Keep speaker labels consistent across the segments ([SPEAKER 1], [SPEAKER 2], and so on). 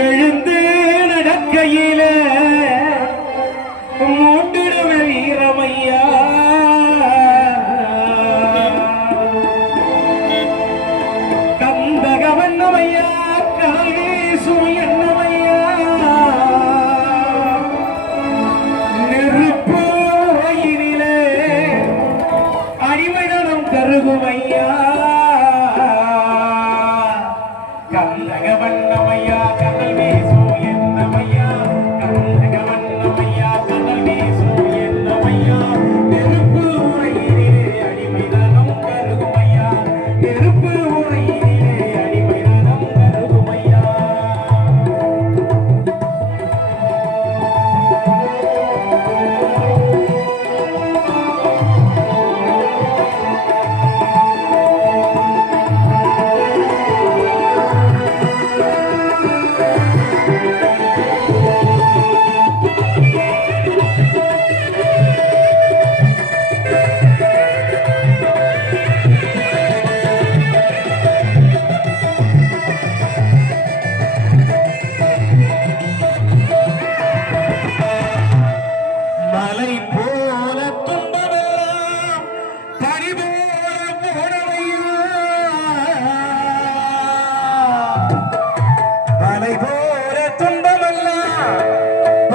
[SPEAKER 1] எழுந்து நடக்கையில மூட்டிடுவர் ஈரமையா கந்தக வண்ணமையா Thank you.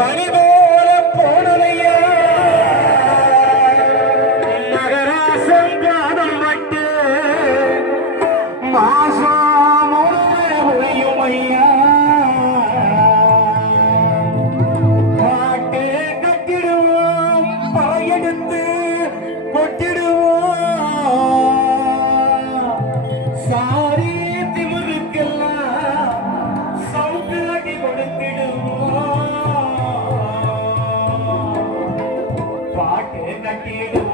[SPEAKER 1] Hallelujah. கட்டிட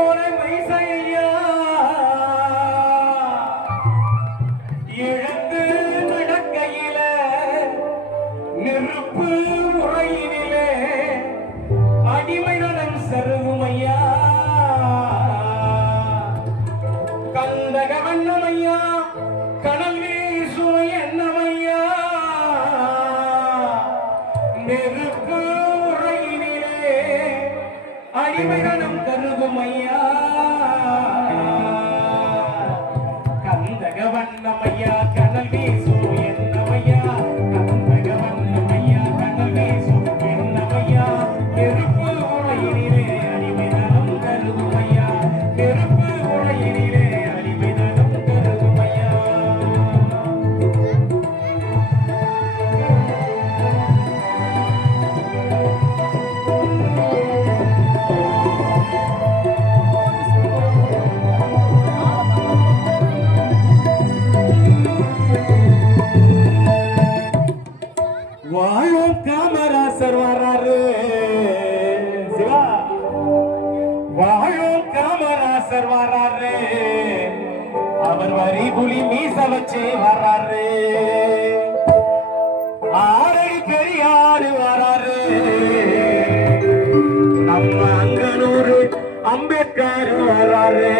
[SPEAKER 1] போல மைசையா. இழந்து நடக்கையில நெருப்பு முறையினிலே அடிமை நலன் சருகுமையா கந்தக வண்ணமையா கடல் வீசுமை என்னமையா நெருப்பு தரு மையா தலைவர் வர்றாரு அவர் வரி புலி மீச வச்சு வர்றாரு ஆரடி பெரியாறு வராரு. நம்ம அங்கனூர் அம்பேத்கர் வர்றாரு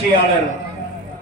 [SPEAKER 1] ചെയ്യാറുള്ളത്